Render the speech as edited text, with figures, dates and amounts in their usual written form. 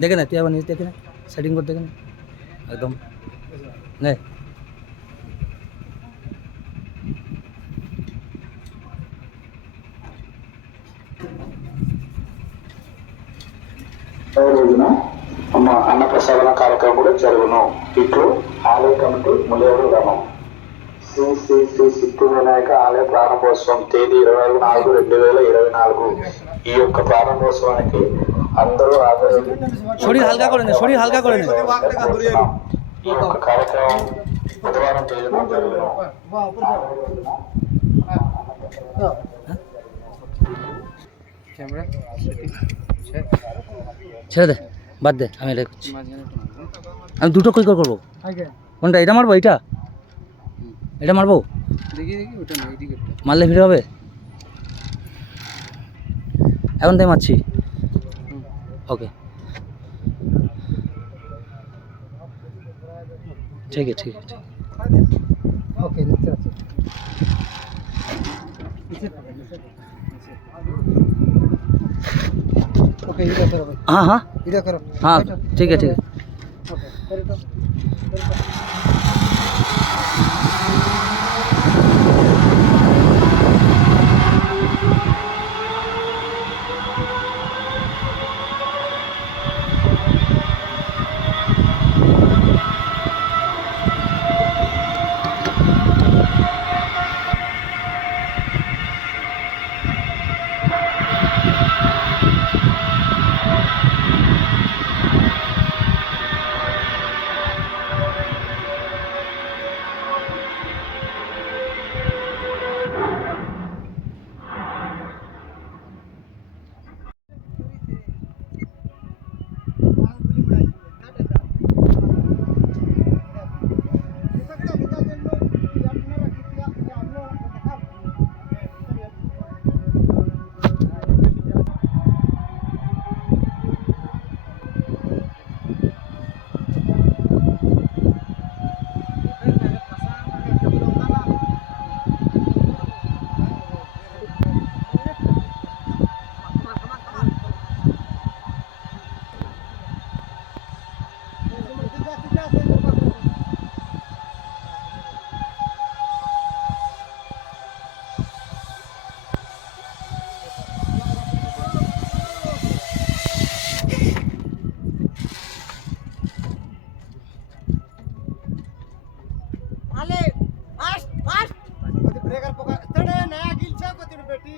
দেখে না, তুই আবার নিজ দেখে না, সেটিং করে দেখে না একদম নে। రోజున అన్నప్రసాదన కార్యక్రమం కూడా జరుగును. ఇట్లు ఆలయ కమిటీ ములేరు గ్రామం. శ్రీ శ్రీ శ్రీ సిద్ధి వినాయక ఆలయ ప్రారంభోత్సవం తేదీ 24/4/2024. ఈ యొక్క ప్రారంభోత్సవానికి అందరూ హాజరై শরীর হালকা করে নে, শরীর হালকা করে নে। ఈ యొక్క కార్యక్రమం బుధవారం తేదీన జరుగును. ছেড়ে দে, বাদ দে, আমি এটা করছি। আমি দুটো কই করে করবো? কোনটা? এটা মারবো? এটা এটা মারবো? মারলে ভিড় হবে। এখন তাই মারছি। ওকে, ঠিক আছে ঠিক আছে। ओके ओके इधर करो भाई, हाँ हाँ इधर करो। हाँ ठीक है ठीक है। ओके करो तो ब्रेकर पकड़ नया गिल छे को बेटी